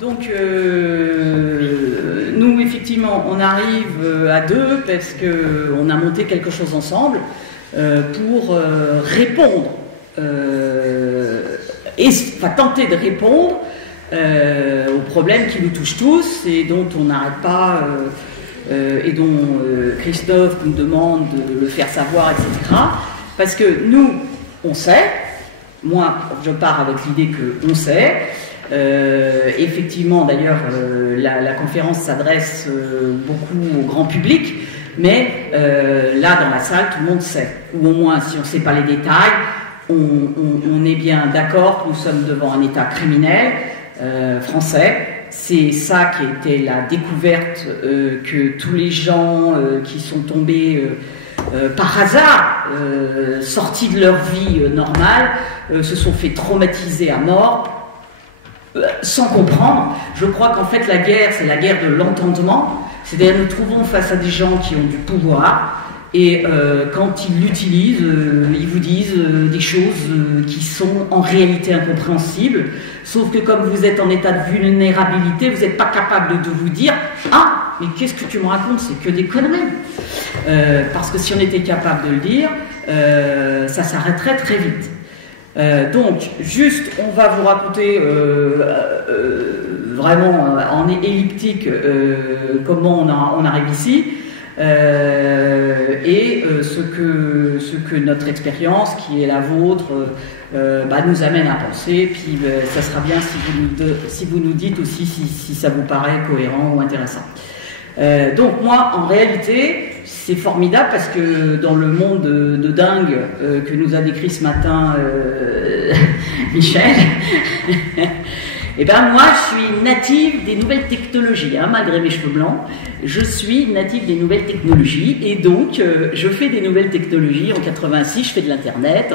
Donc, nous, effectivement, on arrive à deux parce qu'on a monté quelque chose ensemble pour répondre, tenter de répondre aux problèmes qui nous touchent tous et dont on n'arrête pas, et dont Christophe nous demande de le faire savoir, etc. Parce que nous, on sait, moi, je pars avec l'idée qu'on sait. Effectivement, d'ailleurs, la conférence s'adresse beaucoup au grand public, mais là, dans la salle, tout le monde sait. Ou au moins, si on ne sait pas les détails, on est bien d'accord que nous sommes devant un État criminel français. C'est ça qui était la découverte que tous les gens qui sont tombés par hasard, sortis de leur vie normale, se sont fait traumatiser à mort. Sans comprendre. Je crois qu'en fait la guerre, c'est la guerre de l'entendement, c'est-à-dire nous trouvons face à des gens qui ont du pouvoir et quand ils l'utilisent, ils vous disent des choses qui sont en réalité incompréhensibles, sauf que comme vous êtes en état de vulnérabilité, vous n'êtes pas capable de vous dire « Ah, mais qu'est-ce que tu me racontes, c'est que des conneries !» Parce que si on était capable de le dire, ça s'arrêterait très vite. Donc, juste, on va vous raconter vraiment en elliptique comment on arrive ici et ce que notre expérience, qui est la vôtre, nous amène à penser. Puis, ça sera bien si vous nous dites aussi si ça vous paraît cohérent ou intéressant. Donc moi, en réalité, c'est formidable parce que dans le monde de dingue que nous a décrit ce matin Michel, et ben moi, je suis native des nouvelles technologies, malgré mes cheveux blancs. Je suis native des nouvelles technologies et donc je fais des nouvelles technologies. En 86, je fais de l'internet,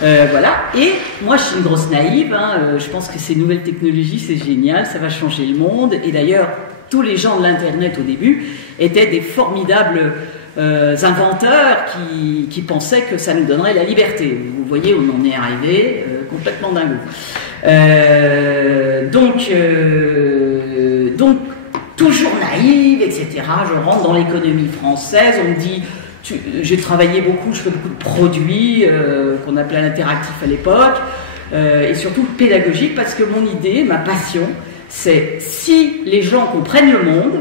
voilà. Et moi, je suis une grosse naïve. Je pense que ces nouvelles technologies, c'est génial, ça va changer le monde. Et d'ailleurs, tous les gens de l'internet au début étaient des formidables inventeurs qui pensaient que ça nous donnerait la liberté. Vous voyez, on en est arrivé complètement dingo. Donc toujours naïve, etc. Je rentre dans l'économie française, on me dit, j'ai travaillé beaucoup, je fais beaucoup de produits qu'on appelait l'interactif à l'époque, et surtout pédagogique, parce que mon idée, ma passion, c'est si les gens comprennent le monde,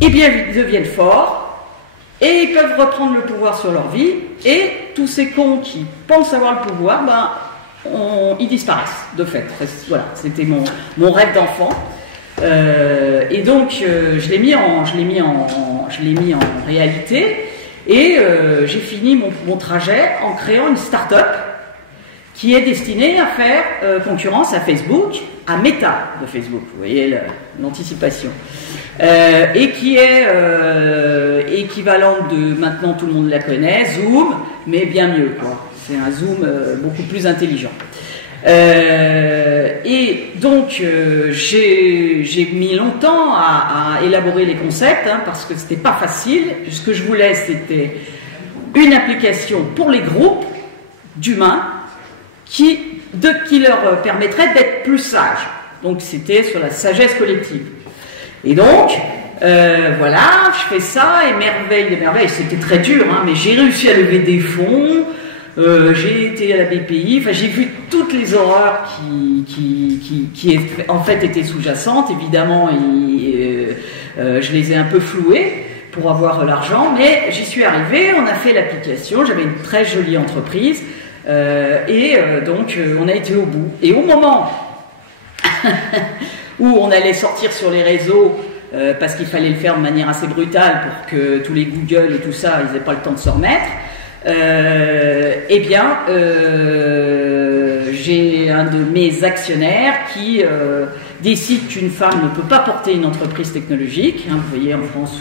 eh bien ils deviennent forts, et ils peuvent reprendre le pouvoir sur leur vie, et tous ces cons qui pensent avoir le pouvoir, ils disparaissent, de fait. Voilà, c'était mon rêve d'enfant. Et donc, je l'ai mis en réalité, et j'ai fini mon trajet en créant une start-up qui est destinée à faire concurrence à Facebook, à Meta de Facebook, vous voyez l'anticipation, et qui est équivalente de, maintenant tout le monde la connaît, Zoom, mais bien mieux, quoi. C'est un Zoom beaucoup plus intelligent. Et donc j'ai mis longtemps à élaborer les concepts, parce que c'était pas facile. Ce que je voulais, c'était une application pour les groupes d'humains qui leur permettrait d'être plus sages. Donc c'était sur la sagesse collective. Et donc voilà, je fais ça, et merveille de merveille, c'était très dur, mais j'ai réussi à lever des fonds. J'ai été à la BPI, j'ai vu toutes les horreurs qui en fait étaient sous-jacentes. Évidemment, je les ai un peu flouées pour avoir l'argent, mais j'y suis arrivée, on a fait l'application, j'avais une très jolie entreprise, donc on a été au bout. Et au moment où on allait sortir sur les réseaux, parce qu'il fallait le faire de manière assez brutale pour que tous les Google et tout ça, ils n'aient pas le temps de se remettre, j'ai un de mes actionnaire qui décide qu'une femme ne peut pas porter une entreprise technologique, vous voyez en France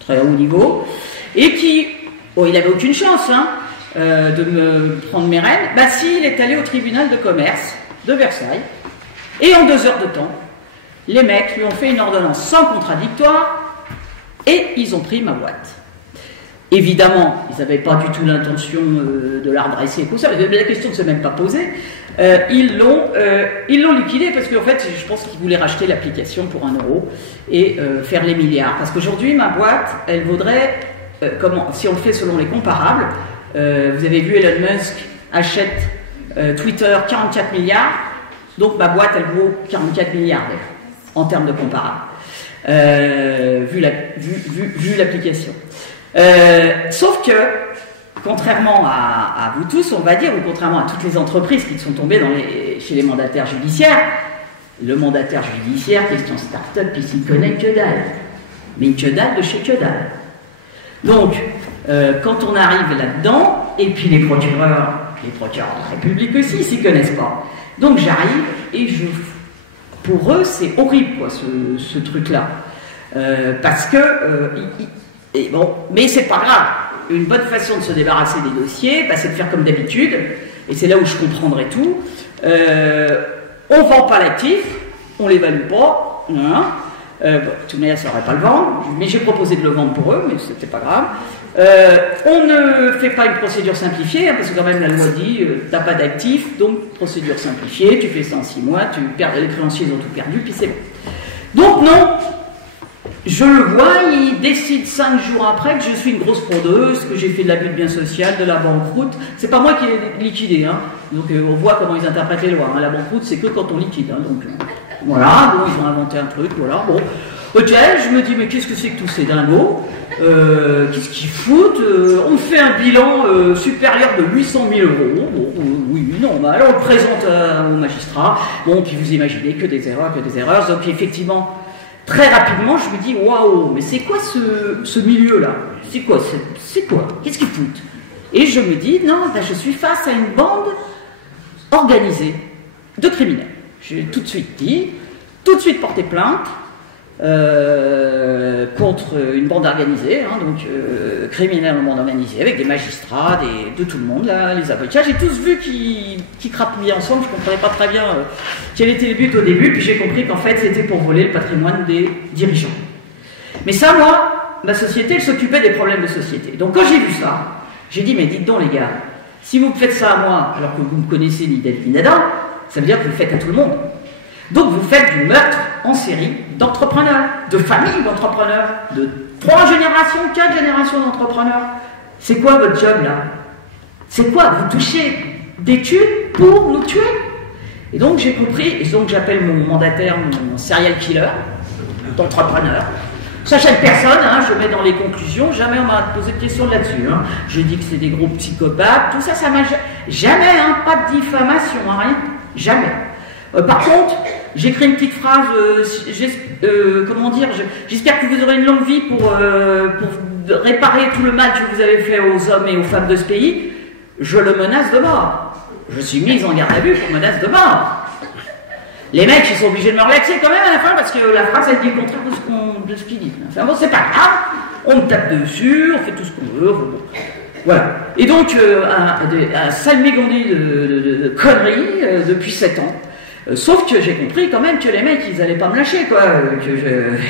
très haut niveau, et qui, il n'avait aucune chance de me prendre mes rênes, si, il est allé au tribunal de commerce de Versailles, et en 2 heures de temps, les mecs lui ont fait une ordonnance sans contradictoire, et ils ont pris ma boîte. Évidemment, ils n'avaient pas du tout l'intention de la redresser et tout ça, la question ne s'est même pas posée. Ils l'ont liquidé parce qu'en fait, je pense qu'ils voulaient racheter l'application pour 1 euro et faire les milliards. Parce qu'aujourd'hui, ma boîte, elle vaudrait, si on le fait selon les comparables, vous avez vu Elon Musk achète Twitter 44 milliards, donc ma boîte, elle vaut 44 milliards en termes de comparables, vu l'application. Sauf que, contrairement à vous tous, on va dire, ou contrairement à toutes les entreprises qui sont tombées chez les mandataires judiciaires, le mandataire judiciaire, question start-up, il s'y connaît que dalle. Mais que dalle de chez que dalle. Donc, quand on arrive là-dedans, et puis les procureurs de la République aussi, ils s'y connaissent pas. Donc j'arrive, et pour eux, c'est horrible, quoi, ce truc-là. Parce que... Et bon, mais c'est pas grave. Une bonne façon de se débarrasser des dossiers, bah, c'est de faire comme d'habitude, et c'est là où je comprendrai tout. On vend pas l'actif, on l'évalue pas, hein. Bon, de toute manière, ça n'aurait pas le vendre, mais j'ai proposé de le vendre pour eux, mais c'était pas grave. On ne fait pas une procédure simplifiée, hein, parce que quand même la loi dit, t'as pas d'actif, donc procédure simplifiée, tu fais ça en 6 mois, les créanciers ont tout perdu, puis c'est bon. Donc non. Je le vois, il décide 5 jours après que je suis une grosse fraudeuse, que j'ai fait de l'abus de bien social, de la banqueroute. C'est pas moi qui ai liquidé, hein. Donc on voit comment ils interprètent les lois. Hein. La banqueroute, c'est que quand on liquide. Hein. Donc voilà, bon, ils ont inventé un truc, voilà. Bon, ok, je me dis, mais qu'est-ce que c'est que tous ces dingos qu'est-ce qu'ils foutent on fait un bilan supérieur de 800 000 euros. Bon, oui, normal. On le présente au magistrat. Bon, puis vous imaginez que des erreurs. Donc effectivement... Très rapidement, je me dis, waouh, mais c'est quoi ce milieu-là? C'est quoi? Qu'est-ce qu'ils foutent? Et je me dis, non, ben, je suis face à une bande organisée de criminels. J'ai tout de suite dit, tout de suite porté plainte contre une bande organisée, hein, donc criminels en bande organisée, avec des magistrats, de tout le monde, là, les avocats. J'ai tous vu qui crapouillaient ensemble, je ne comprenais pas très bien quel était le but au début, puis j'ai compris qu'en fait c'était pour voler le patrimoine des dirigeants. Mais ça, moi, ma société, elle s'occupait des problèmes de société. Donc quand j'ai vu ça, j'ai dit, mais dites donc les gars, si vous me faites ça à moi, alors que vous ne connaissez ni David ni Adam, ça veut dire que vous le faites à tout le monde. Donc vous faites du meurtre en série d'entrepreneurs, de familles d'entrepreneurs, de 3 générations, 4 générations d'entrepreneurs. C'est quoi votre job là? C'est quoi? Vous touchez des thunes pour nous tuer? Et donc j'ai compris, et donc j'appelle mon mandataire mon serial killer d'entrepreneur. Sachant que personne, hein, je mets dans les conclusions, jamais on m'a posé de questions là-dessus. Hein. Je dis que c'est des gros psychopathes, tout ça, ça m'a jamais, hein, pas de diffamation, hein, rien, jamais. Par contre, j'écris une petite phrase, comment dire, j'espère que vous aurez une longue vie pour réparer tout le mal que vous avez fait aux hommes et aux femmes de ce pays. Je le menace de mort. Je suis mise en garde à vue pour menace de mort. Les mecs, ils sont obligés de me relaxer quand même à la fin parce que la phrase, elle dit le contraire de ce qu'ils disent. Enfin bon, c'est pas grave, on me tape dessus, on fait tout ce qu'on veut. Bon. Voilà. Et donc, un salmigondis de conneries depuis 7 ans. Sauf que j'ai compris quand même que les mecs, ils allaient pas me lâcher, quoi, que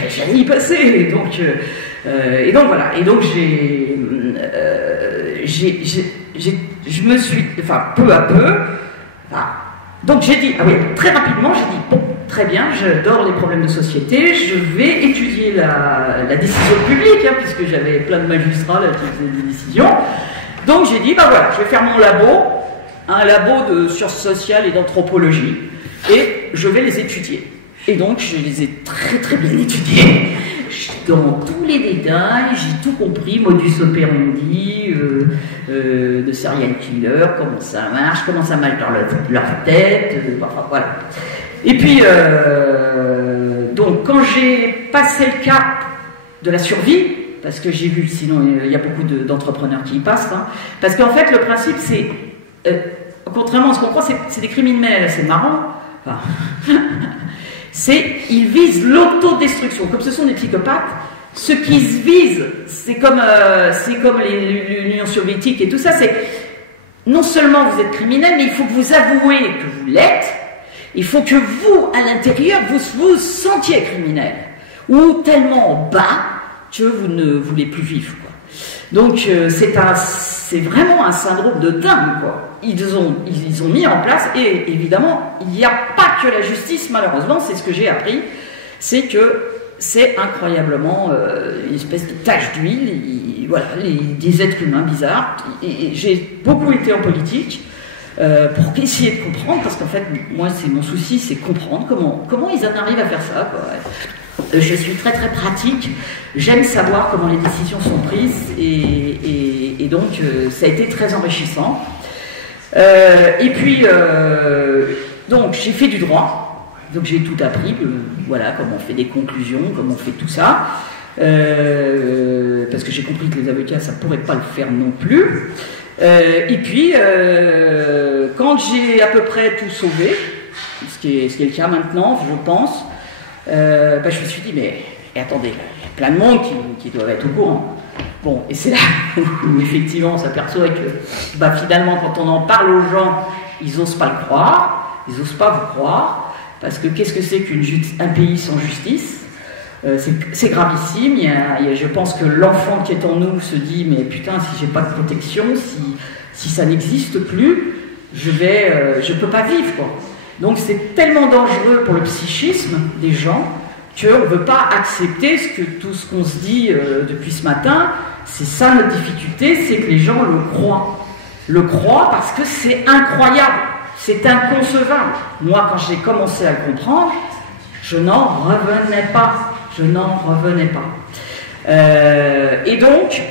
j'allais y passer. Et donc voilà. Et donc je me suis, enfin, peu à peu, enfin, donc j'ai dit, ah oui, très rapidement, j'ai dit, bon, très bien, j'adore les problèmes de société, je vais étudier la décision publique, hein, puisque j'avais plein de magistrats là, qui faisaient des décisions. Donc j'ai dit, bah voilà, je vais faire mon labo, un labo de sciences sociales et d'anthropologie. Et je vais les étudier. Et donc, je les ai très très bien étudiés. Dans tous les détails, j'ai tout compris, modus operandi, de serial killer, comment ça marche dans leur tête, enfin voilà. Et puis, donc, quand j'ai passé le cap de la survie, parce que j'ai vu, sinon il y a beaucoup d'entrepreneurs qui y passent, hein, parce qu'en fait, le principe, c'est, contrairement à ce qu'on croit, c'est des criminels assez marrants. Enfin, ils visent l'autodestruction. Comme ce sont des psychopathes, ce qu'ils visent, c'est comme l'Union soviétique et tout ça, c'est non seulement vous êtes criminel, mais il faut que vous avouez que vous l'êtes, il faut que vous, à l'intérieur, vous vous sentiez criminel, ou tellement bas que vous ne voulez plus vivre, quoi. Donc c'est vraiment un syndrome de dingue, quoi. Ils ont mis en place, et évidemment, il n'y a pas que la justice, malheureusement, c'est ce que j'ai appris, c'est que c'est incroyablement une espèce de tache d'huile, voilà, des êtres humains bizarres. Et j'ai beaucoup été en politique pour essayer de comprendre, parce qu'en fait, moi, c'est mon souci, c'est comprendre comment ils en arrivent à faire ça, quoi. Je suis très très pratique, j'aime savoir comment les décisions sont prises, et donc ça a été très enrichissant. Et puis, donc j'ai fait du droit, donc j'ai tout appris, voilà, comment on fait des conclusions, comment on fait tout ça, parce que j'ai compris que les avocats, ça ne pourrait pas le faire non plus. Et puis, quand j'ai à peu près tout sauvé, ce qui est le cas maintenant, je pense, je me suis dit, mais attendez, il y a plein de monde qui doivent être au courant. Bon, et c'est là où effectivement on s'aperçoit que finalement, quand on en parle aux gens, ils n'osent pas le croire, ils n'osent pas vous croire, parce que qu'est-ce que c'est qu'un pays sans justice? C'est gravissime. Je pense que l'enfant qui est en nous se dit, mais putain, si j'ai pas de protection, si ça n'existe plus, je peux pas vivre, quoi. Donc c'est tellement dangereux pour le psychisme des gens qu'on ne veut pas accepter tout ce qu'on se dit depuis ce matin. C'est ça notre difficulté, c'est que les gens le croient. Le croient parce que c'est incroyable, c'est inconcevable. Moi, quand j'ai commencé à le comprendre, je n'en revenais pas. Et donc,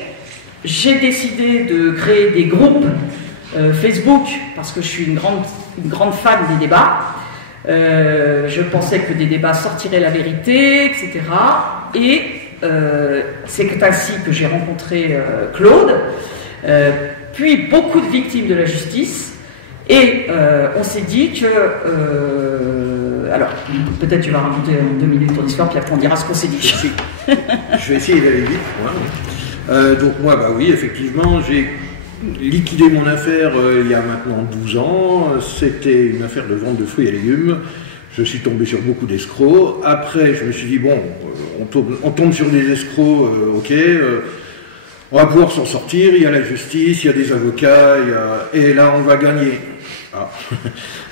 j'ai décidé de créer des groupes Facebook, parce que je suis une grande fan des débats. Je pensais que des débats sortiraient la vérité, etc. Et c'est ainsi que j'ai rencontré Claude, puis beaucoup de victimes de la justice. Et on s'est dit que... alors, peut-être tu vas raconter en 2 minutes ton histoire, puis après on dira ce qu'on s'est dit. Je vais essayer d'aller vite. Donc moi, oui, effectivement, j'ai liquidé mon affaire il y a maintenant 12 ans. C'était une affaire de vente de fruits et légumes. Je suis tombé sur beaucoup d'escrocs. Après, je me suis dit, bon, on tombe sur des escrocs, ok, on va pouvoir s'en sortir, il y a la justice, il y a des avocats, et là on va gagner. Ah.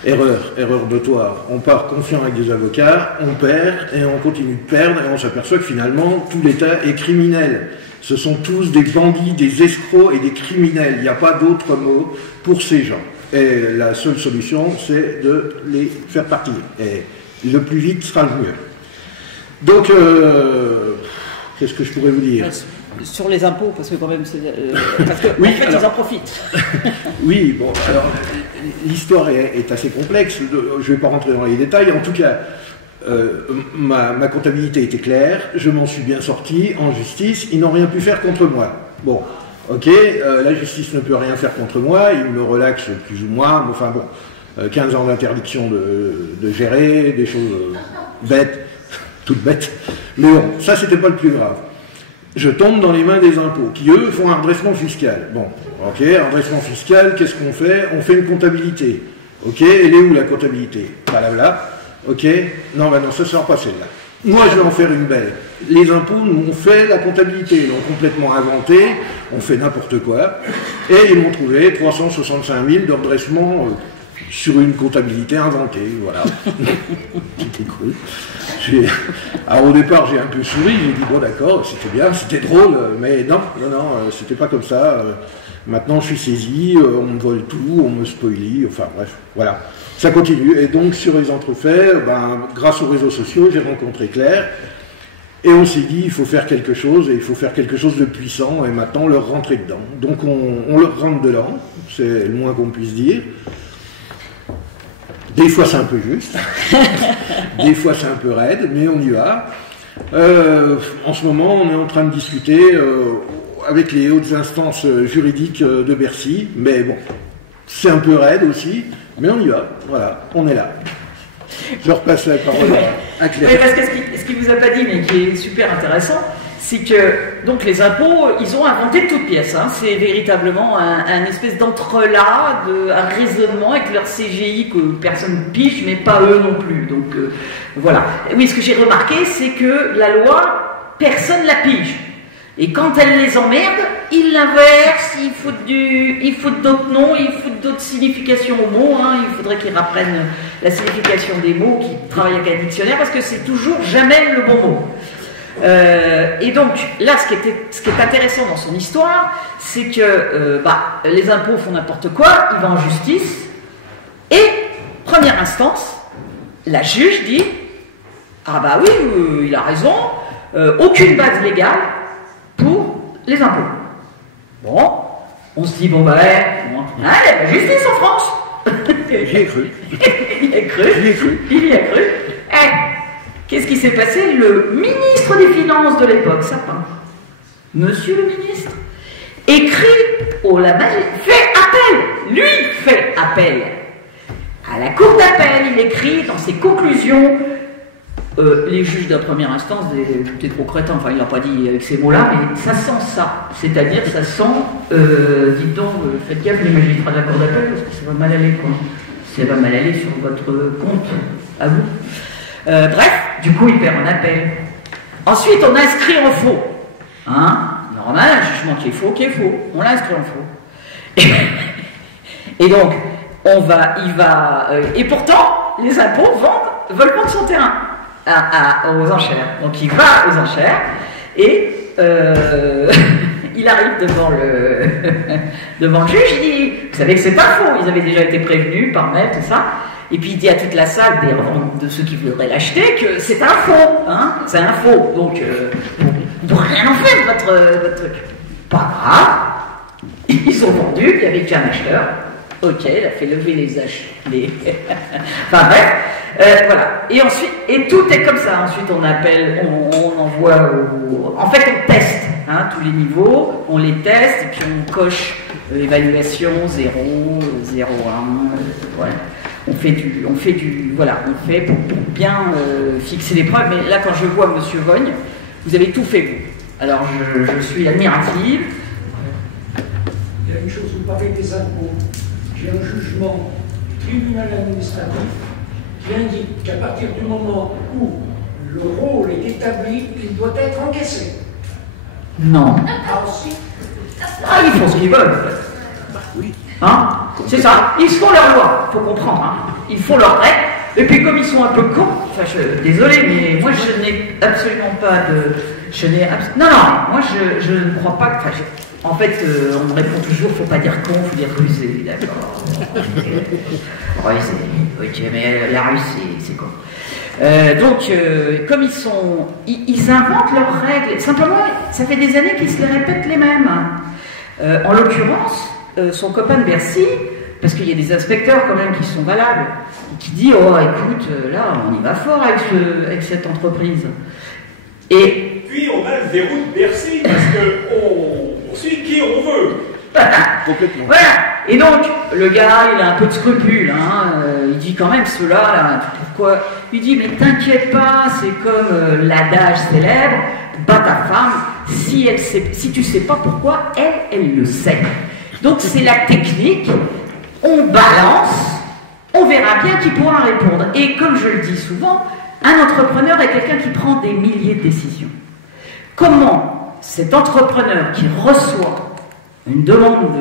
Erreur notoire. On part confiant avec des avocats, on perd, et on continue de perdre, et on s'aperçoit que finalement tout l'État est criminel. Ce sont tous des bandits, des escrocs et des criminels. Il n'y a pas d'autre mot pour ces gens. Et la seule solution, c'est de les faire partir. Et le plus vite sera le mieux. Donc, qu'est-ce que je pourrais vous dire ? Sur les impôts, parce que quand même, parce que oui, en fait, ils en profitent. Oui, bon, alors, l'histoire est assez complexe. Je ne vais pas rentrer dans les détails. En tout cas, ma comptabilité était claire. Je m'en suis bien sorti en justice. Ils n'ont rien pu faire contre moi. Bon, ok, la justice ne peut rien faire contre moi. Ils me relaxent plus ou moins. Enfin bon, 15 ans d'interdiction de gérer, des choses bêtes, toutes bêtes. Mais bon, ça, c'était pas le plus grave. Je tombe dans les mains des impôts, qui eux font un redressement fiscal. Bon, ok, un redressement fiscal, qu'est-ce qu'on fait ? On fait une comptabilité. Ok, elle est où la comptabilité ? Voilà. Ok, non, ça ne sera pas celle-là. Moi, je vais en faire une belle. Les impôts nous ont fait la comptabilité, ils l'ont complètement inventé, on fait n'importe quoi, et ils m'ont trouvé 365 000 de redressement sur une comptabilité inventée, voilà. C'était cool. Alors au départ, j'ai un peu souri, j'ai dit bon d'accord, c'était bien, c'était drôle, mais non, c'était pas comme ça. Maintenant, je suis saisi, on me vole tout, on me spoilie, enfin bref, voilà. Ça continue. Et donc sur les entrefaits, grâce aux réseaux sociaux, j'ai rencontré Claire, et on s'est dit il faut faire quelque chose, et il faut faire quelque chose de puissant, et maintenant leur rentrer dedans. Donc on leur rentre dedans, c'est le moins qu'on puisse dire. Des fois c'est un peu juste, des fois c'est un peu raide, mais on y va. En ce moment, on est en train de discuter avec les hautes instances juridiques de Bercy, mais bon, c'est un peu raide aussi, mais on y va, voilà, on est là. Je repasse la parole à Claire. Oui, parce que ce qu'il vous a pas dit, mais qui est super intéressant, c'est que donc les impôts, ils ont inventé toutes pièces. Hein. C'est véritablement un espèce d'entrelac, un raisonnement avec leur CGI que personne pige, mais pas eux non plus. Donc voilà. Oui, ce que j'ai remarqué, c'est que la loi, personne la pige. Et quand elle les emmerde, ils l'inversent, ils foutent d'autres noms, ils foutent d'autres significations aux mots. Hein. Il faudrait qu'ils rapprennent la signification des mots, qu'ils travaillent avec un dictionnaire, parce que c'est toujours jamais le bon mot. Et donc, là, ce qui est intéressant dans son histoire, c'est que les impôts font n'importe quoi, il va en justice, et, première instance, la juge dit « Ah bah oui, il a raison, aucune base légale pour les impôts. » Bon, on se dit « Bon bah, il y a la justice en France. » J'y ai cru. Il y a cru. J'y ai cru. Il y a cru. Qu'est-ce qui s'est passé? Le ministre des Finances de l'époque, Sapin, monsieur le ministre, écrit au fait appel, lui fait appel à la cour d'appel. Il écrit dans ses conclusions, les juges de première instance, t'es trop crétin, enfin il n'a pas dit avec ces mots-là, mais ça sent ça, c'est-à-dire ça sent, dites donc, faites gaffe les magistrats de la cour d'appel, parce que ça va mal aller, quoi. Ça va mal aller sur votre compte, à vous. Bref, du coup, il perd en appel. Ensuite, on inscrit en faux. Hein? Normal, un jugement qui est faux. On l'inscrit en faux. Et donc, et pourtant, les impôts veulent vendre son terrain aux enchères. Donc, il va aux enchères et il arrive devant le juge. Il dit, vous savez que c'est pas faux. Ils avaient déjà été prévenus par mail, tout ça. Et puis il dit à toute la salle de ceux qui voudraient l'acheter que c'est un faux, hein, c'est un faux. Donc vous ne pourrez rien en faire de votre truc. Pas grave. Ils ont vendu, il n'y avait qu'un acheteur. Ok, il a fait lever les enfin bref, voilà. Et ensuite, et tout est comme ça. Ensuite on appelle, on envoie en fait on teste hein, tous les niveaux, on les teste et puis on coche évaluation 0, 0, 1, voilà. On fait pour bien fixer les preuves. Mais là, quand je vois Monsieur Vogne, vous avez tout fait, vous. Alors, je suis admirative. Il y a une chose, vous parlez des impôts. J'ai un jugement du tribunal administratif qui indique qu'à partir du moment où le rôle est établi, il doit être encaissé. Non. Ah, si. Ah, ils font ce qu'ils veulent. Oui. Hein? C'est ça, ils font leur loi, faut comprendre, hein. Ils font leurs règles, et puis comme ils sont un peu cons, enfin désolé, mais moi je n'ai absolument pas non, moi je ne crois pas que, en fait, on me répond toujours, faut pas dire con, faut dire rusé, d'accord. Rusé, ok, mais la Russie, c'est con. Donc, comme ils inventent leurs règles, simplement, ça fait des années qu'ils se les répètent les mêmes. En l'occurrence, son copain de Bercy, parce qu'il y a des inspecteurs quand même qui sont valables, qui dit oh écoute, là on y va fort avec cette entreprise. Et puis on a le verrou de Bercy parce qu'on suit qui on veut. Complètement. Voilà. Et donc le gars il a un peu de scrupules, hein. Il dit quand même cela là, pourquoi? Il dit mais t'inquiète pas, c'est comme l'adage célèbre, bat ta femme si tu sais pas pourquoi, elle le sait. Donc c'est la technique, on balance, on verra bien qui pourra répondre. Et comme je le dis souvent, un entrepreneur est quelqu'un qui prend des milliers de décisions. Comment cet entrepreneur qui reçoit une demande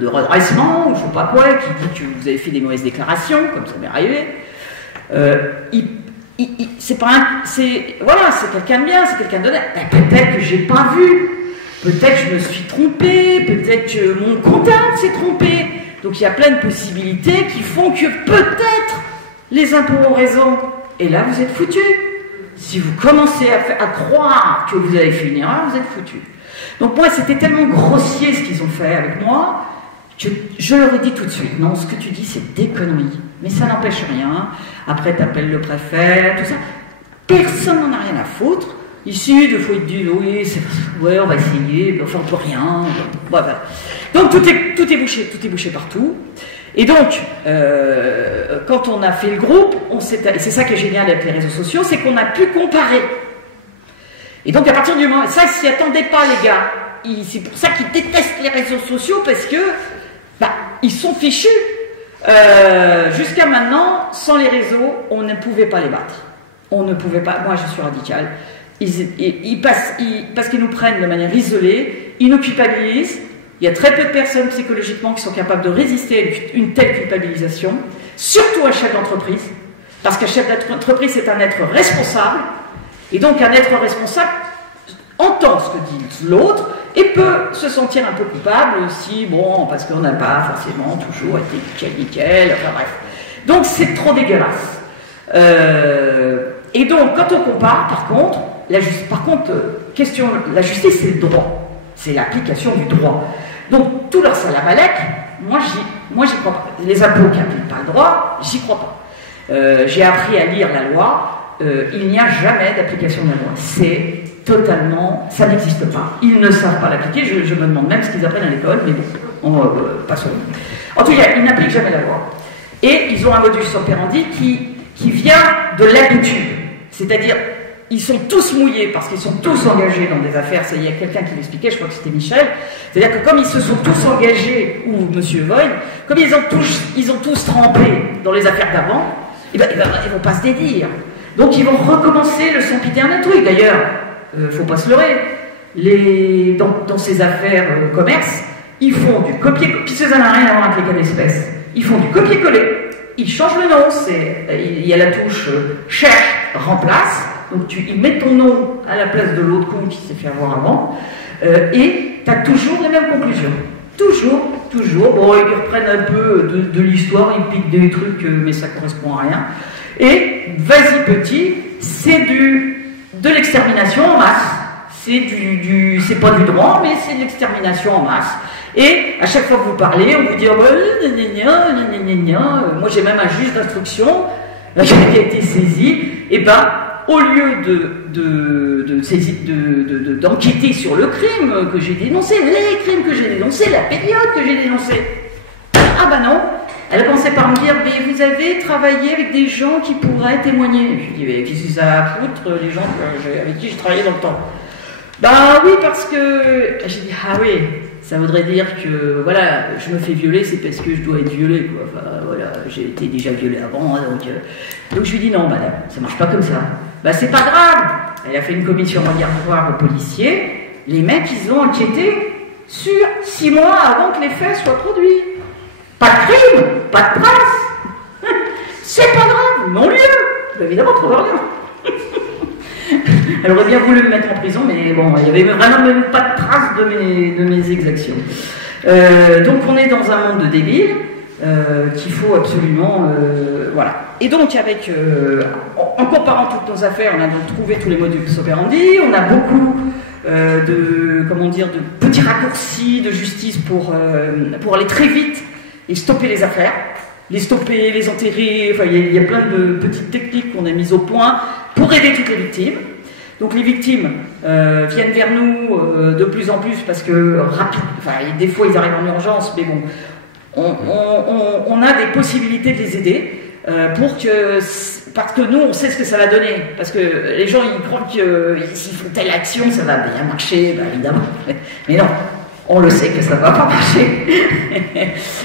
de redressement, ou je ne sais pas quoi, qui dit que vous avez fait des mauvaises déclarations, comme ça m'est arrivé, c'est quelqu'un de bien, c'est quelqu'un d'honnête. Peut-être que j'ai pas vu. Peut-être que je me suis trompé, peut-être que mon comptable s'est trompé. Donc il y a plein de possibilités qui font que peut-être les impôts ont raison. Et là, vous êtes foutus. Si vous commencez à croire que vous avez fait une erreur, vous êtes foutus. Donc moi, c'était tellement grossier ce qu'ils ont fait avec moi que je leur ai dit tout de suite, non, ce que tu dis, c'est des conneries. Mais ça n'empêche rien. Après, tu appelles le préfet, tout ça. Personne n'en a rien à foutre. Ici, des fois, ils te disent, oui, ouais, on va essayer, mais enfin, on peut rien. Voilà. Donc, tout est bouché partout. Et donc, quand on a fait le groupe, et c'est ça qui est génial avec les réseaux sociaux, c'est qu'on a pu comparer. Et donc, à partir du moment, ça, ils s'y attendaient pas, les gars. C'est pour ça qu'ils détestent les réseaux sociaux, parce que, ils sont fichus. Jusqu'à maintenant, sans les réseaux, on ne pouvait pas les battre. On ne pouvait pas. Moi, je suis radicale. Parce qu'ils nous prennent de manière isolée, ils nous culpabilisent. Il y a très peu de personnes psychologiquement qui sont capables de résister à une telle culpabilisation, surtout un chef d'entreprise, parce qu'un chef d'entreprise c'est un être responsable, et donc un être responsable entend ce que dit l'autre et peut se sentir un peu coupable si, bon, parce qu'on n'a pas forcément toujours été nickel, enfin bref. Donc c'est trop dégueulasse. Et donc quand on compare, par contre, la justice c'est le droit, c'est l'application du droit. Donc tout leur salabalek, moi j'y crois pas. Les impôts qui n'appliquent pas le droit, j'y crois pas. J'ai appris à lire la loi, il n'y a jamais d'application de la loi. C'est totalement, ça n'existe pas. Ils ne savent pas l'appliquer, je me demande même ce qu'ils apprennent à l'école, mais bon, passons. En tout cas, ils n'appliquent jamais la loi. Et ils ont un modus operandi qui vient de l'habitude. C'est-à-dire, ils sont tous mouillés parce qu'ils sont tous engagés dans des affaires. Il y a quelqu'un qui l'expliquait, je crois que c'était Michel. C'est-à-dire que comme ils se sont tous engagés, ou Monsieur Voigt, comme ils ont tous trempé dans les affaires d'avant, ils vont pas se dédire. Donc ils vont recommencer le sempiternel truc. D'ailleurs, faut pas se leurrer. Dans ces affaires commerce, ils font du copier-coller. Puis ça n'a rien à voir avec les cas d'espèces. Ils font du copier-coller. Ils changent le nom. Il y a la touche cherche, remplace. Donc ils mettent ton nom à la place de l'autre con qui s'est fait avoir avant. Et tu as toujours les mêmes conclusions. Toujours. Bon, ils reprennent un peu de l'histoire, ils piquent des trucs, mais ça correspond à rien. Et vas-y petit, c'est de l'extermination en masse. C'est pas du droit, mais c'est de l'extermination en masse. Et à chaque fois que vous parlez, on vous dit moi j'ai même un juge d'instruction qui a été saisi, et au lieu d'enquêter sur le crime que j'ai dénoncé, les crimes que j'ai dénoncés, la période que j'ai dénoncée, non, elle a commencé par me dire, mais vous avez travaillé avec des gens qui pourraient témoigner. Je lui dis, mais qu'est-ce que ça a à foutre, les gens avec qui j'ai travaillé dans le temps? Oui, parce que... J'ai dit, oui, ça voudrait dire que, voilà, je me fais violer, c'est parce que je dois être violée, quoi. Enfin, voilà, j'ai été déjà violée avant, donc je lui dis, non, madame, ça marche pas comme ça. C'est pas grave. Elle a fait une commission regardatoire aux policiers. Les mecs, ils ont enquêté sur 6 mois avant que les faits soient produits. Pas de crime, pas de trace. C'est pas grave, non lieu. Évidemment, trop rien. Elle aurait bien voulu me mettre en prison, mais bon, il n'y avait vraiment même pas de trace de mes exactions. Donc on est dans un monde de débiles qu'il faut absolument... voilà. Et donc, en comparant toutes nos affaires, on a donc trouvé tous les modus operandi, on a beaucoup de petits raccourcis de justice pour aller très vite et stopper les affaires, les stopper, les enterrer. Enfin, il y a plein de petites techniques qu'on a mises au point pour aider toutes les victimes. Donc les victimes viennent vers nous de plus en plus parce que des fois ils arrivent en urgence, mais bon, on a des possibilités de les aider parce que nous on sait ce que ça va donner, parce que les gens ils croient que s'ils font telle action ça va bien marcher, évidemment, mais non. On le sait que ça ne va pas marcher.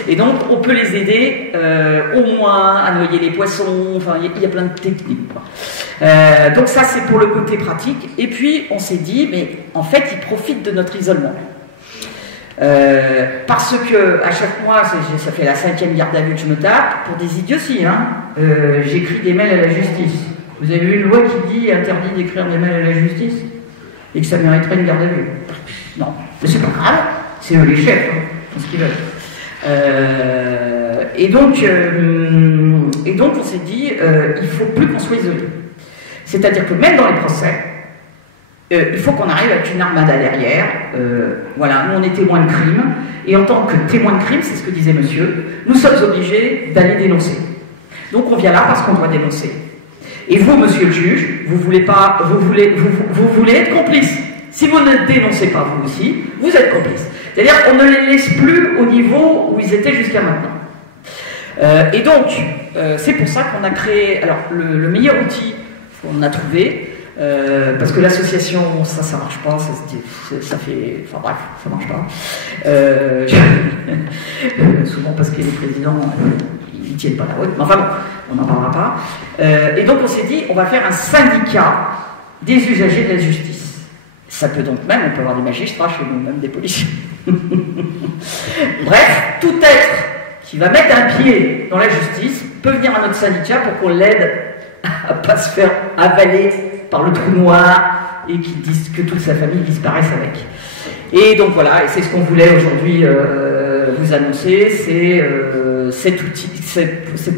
Et donc, on peut les aider au moins à noyer les poissons. Enfin, il y a plein de techniques. Donc ça, c'est pour le côté pratique. Et puis, on s'est dit, mais en fait, ils profitent de notre isolement. Parce que, à chaque mois, ça fait la 5e garde à vue que je me tape, pour des idioties. J'écris des mails à la justice. Vous avez vu une loi qui dit interdit d'écrire des mails à la justice et que ça mériterait une garde à vue? Non. Mais c'est pas grave, c'est eux les chefs, font ce qu'ils veulent. Et donc on s'est dit, il faut plus qu'on soit isolé. C'est-à-dire que même dans les procès, il faut qu'on arrive avec une armada derrière. Voilà, nous on est témoins de crime, et en tant que témoins de crime, c'est ce que disait monsieur, nous sommes obligés d'aller dénoncer. Donc on vient là parce qu'on doit dénoncer. Et vous, monsieur le juge, vous voulez être complice. Si vous ne dénoncez pas vous aussi, vous êtes complice. C'est-à-dire qu'on ne les laisse plus au niveau où ils étaient jusqu'à maintenant. Et donc, c'est pour ça qu'on a créé... Alors, le meilleur outil qu'on a trouvé, parce que l'association, ça marche pas, ça fait... Enfin bref, ça marche pas. Souvent parce que les présidents, ils tiennent pas la route. Mais enfin bon, on n'en parlera pas. Et donc, on s'est dit, on va faire un syndicat des usagers de la justice. Ça peut donc même, on peut avoir des magistrats chez nous, même des policiers. Bref, tout être qui va mettre un pied dans la justice peut venir à notre syndicat pour qu'on l'aide à ne pas se faire avaler par le trou noir et que toute sa famille disparaisse avec. Et donc voilà, et c'est ce qu'on voulait aujourd'hui vous annoncer, c'est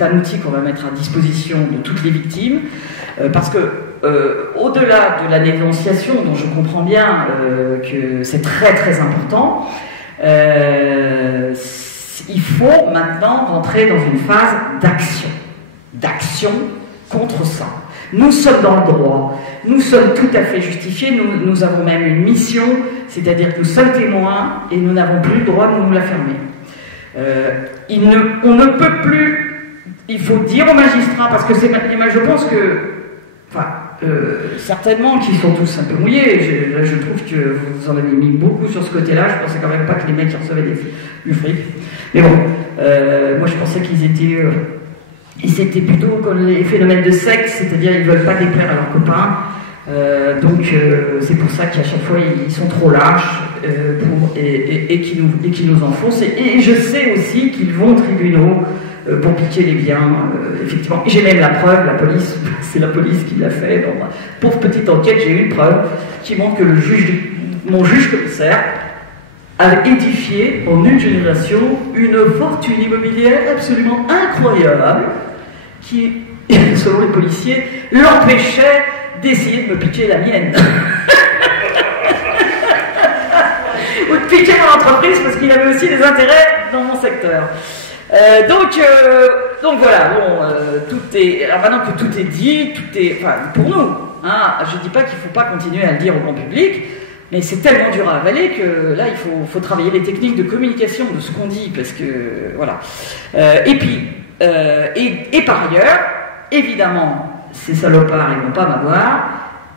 un outil qu'on va mettre à disposition de toutes les victimes, parce que au-delà de la dénonciation, dont je comprends bien que c'est très très important, il faut maintenant rentrer dans une phase d'action contre ça. Nous sommes dans le droit, nous sommes tout à fait justifiés, nous avons même une mission, c'est-à-dire que nous sommes témoins et nous n'avons plus le droit de nous la fermer. On ne peut plus, il faut dire aux magistrats, parce que je pense que, certainement qu'ils sont tous un peu mouillés, je trouve que vous en avez mis beaucoup sur ce côté-là, je pensais quand même pas que les mecs qui recevaient du fric, mais bon, moi je pensais qu'ils étaient... C'était plutôt comme les phénomènes de secte, c'est-à-dire ils ne veulent pas déplaire à leurs copains. Donc c'est pour ça qu'à chaque fois ils sont trop lâches et qui nous enfoncent. Et je sais aussi qu'ils vont aux tribunaux pour piquer les biens, effectivement. J'ai même la preuve, la police, c'est la police qui l'a fait. Dans ma pauvre petite enquête, j'ai eu une preuve qui montre que mon juge commissaire a édifié en une génération une fortune immobilière absolument incroyable qui, selon les policiers, l'empêchait d'essayer de me piquer la mienne. Ou de piquer mon entreprise parce qu'il avait aussi des intérêts dans mon secteur. Donc voilà, bon, tout est. Alors maintenant que tout est dit, tout est. Enfin, pour nous, hein, je ne dis pas qu'il ne faut pas continuer à le dire au grand public. Mais c'est tellement dur à avaler que là, il faut travailler les techniques de communication de ce qu'on dit, parce que, voilà. Et par ailleurs, évidemment, ces salopards, ils ne vont pas m'avoir.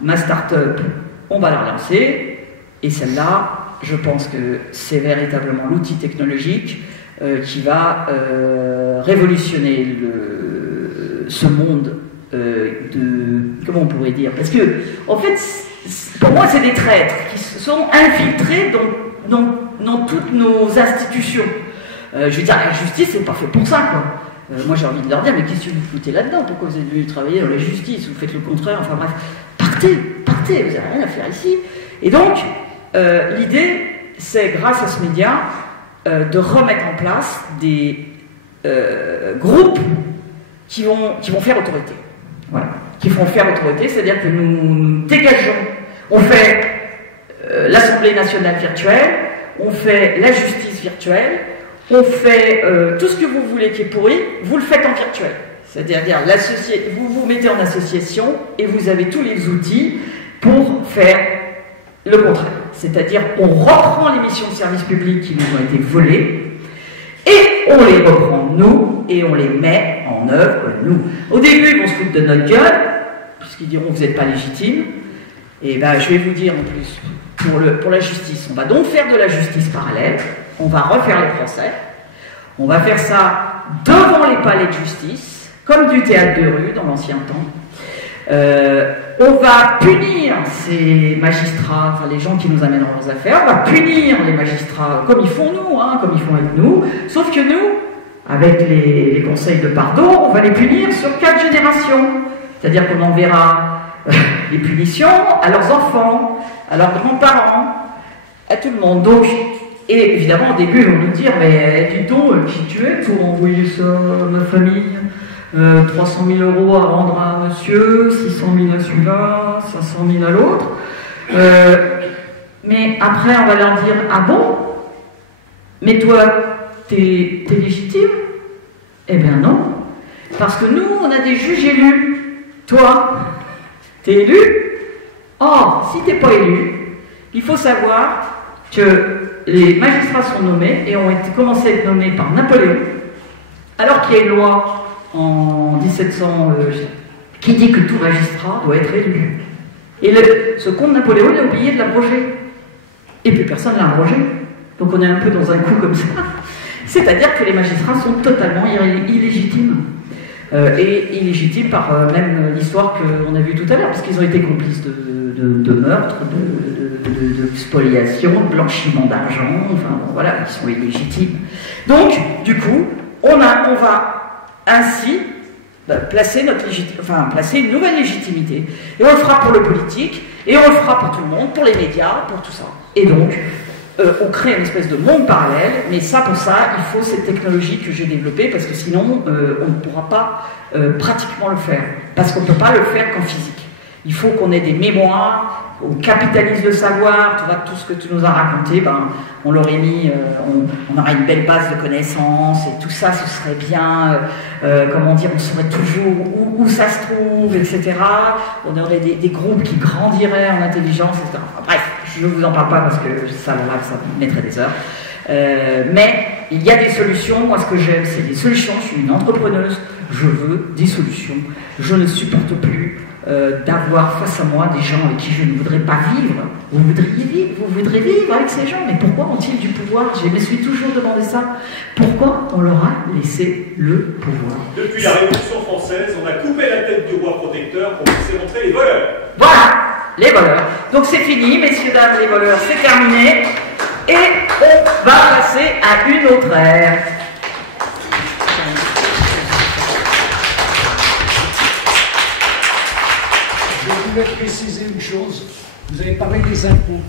Ma start-up, on va la relancer. Et celle-là, je pense que c'est véritablement l'outil technologique qui va révolutionner ce monde comment on pourrait dire, parce que, en fait, pour moi, c'est des traîtres qui se sont infiltrés dans toutes nos institutions. Je veux dire, la justice, c'est pas fait pour ça, quoi. Moi, j'ai envie de leur dire, mais qu'est-ce que vous foutez là-dedans? Pourquoi vous êtes venus travailler dans la justice? Vous faites le contraire, enfin bref. Partez, vous n'avez rien à faire ici. Et donc, l'idée, c'est, grâce à ce média, de remettre en place des groupes qui vont faire autorité. Voilà. Qui vont faire autorité, c'est-à-dire que nous dégageons, on fait l'Assemblée nationale virtuelle, on fait la justice virtuelle, on fait tout ce que vous voulez qui est pourri, vous le faites en virtuel. C'est-à-dire vous vous mettez en association et vous avez tous les outils pour faire le contraire. C'est-à-dire on reprend les missions de service public qui nous ont été volées et on les reprend nous et on les met en œuvre nous. Au début, ils vont se foutre de notre gueule, puisqu'ils diront vous n'êtes pas légitime. Et ben, je vais vous dire en plus, pour la justice, on va donc faire de la justice parallèle, on va refaire les procès, on va faire ça devant les palais de justice, comme du théâtre de rue dans l'ancien temps. On va punir ces magistrats, enfin les gens qui nous amènent dans leurs affaires, on va punir les magistrats comme ils font nous, hein, comme ils font avec nous, sauf que nous, avec les conseils de pardon, on va les punir sur 4 générations. C'est-à-dire qu'on enverra les punitions à leurs enfants, à leurs grands-parents, à tout le monde. Donc, et évidemment, au début, ils vont nous dire, mais dis donc, qui tu es pour envoyer ça à ma famille 300 000 € à rendre à un monsieur, 600 000 à celui-là, 500 000 à l'autre. Mais après, on va leur dire, ah bon? Mais toi, t'es légitime? Eh bien non. Parce que nous, on a des juges élus. Toi, t'es élu? Or, si t'es pas élu, il faut savoir que les magistrats sont nommés et ont commencé à être nommés par Napoléon, alors qu'il y a une loi en 1700 qui dit que tout magistrat doit être élu. Et ce comte Napoléon a oublié de l'abroger. Et puis personne ne l'a abrogé. Donc on est un peu dans un coup comme ça. C'est-à-dire que les magistrats sont totalement illégitimes. et illégitime par même l'histoire qu'on a vue tout à l'heure, parce qu'ils ont été complices de meurtres, de spoliation, de blanchiment d'argent, enfin voilà, ils sont illégitimes. Donc, du coup, on va ainsi placer une nouvelle légitimité. Et on le fera pour le politique, et on le fera pour tout le monde, pour les médias, pour tout ça. Et donc, on crée une espèce de monde parallèle, mais pour ça, il faut cette technologie que j'ai développée, parce que sinon, on ne pourra pas pratiquement le faire. Parce qu'on ne peut pas le faire qu'en physique. Il faut qu'on ait des mémoires, on capitalise le savoir, tu vois, tout ce que tu nous as raconté, on l'aurait mis, on aurait une belle base de connaissances, et tout ça, ce serait bien, comment dire, on saurait toujours où ça se trouve, etc. On aurait des groupes qui grandiraient en intelligence, etc. Enfin, bref, je ne vous en parle pas parce que ça mettrait des heures. Mais il y a des solutions. Moi, ce que j'aime, c'est des solutions. Je suis une entrepreneuse, je veux des solutions. Je ne supporte plus d'avoir face à moi des gens avec qui je ne voudrais pas vivre. Vous voudrez vivre avec ces gens, mais pourquoi ont-ils du pouvoir? Je me suis toujours demandé ça. Pourquoi on leur a laissé le pouvoir? Depuis la Révolution française, on a coupé la tête du roi protecteur pour laisser montrer les voleurs. Voilà, les voleurs. Donc c'est fini, messieurs, dames, les voleurs, c'est terminé. Et on va passer à une autre ère. Je voulais préciser une chose. Vous avez parlé des impôts.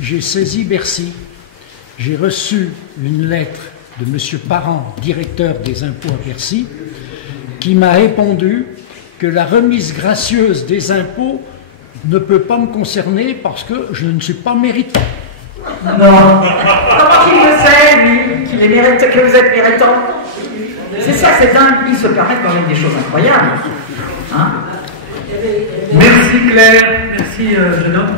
J'ai saisi Bercy. J'ai reçu une lettre de M. Parent, directeur des impôts à Bercy, qui m'a répondu que la remise gracieuse des impôts ne peut pas me concerner parce que je ne suis pas méritant. Non. Comment qu'il le sait, lui, que vous êtes méritant? C'est ça, c'est dingue. Il se permet quand même des choses incroyables. Hein? Merci Claire, merci jeune homme.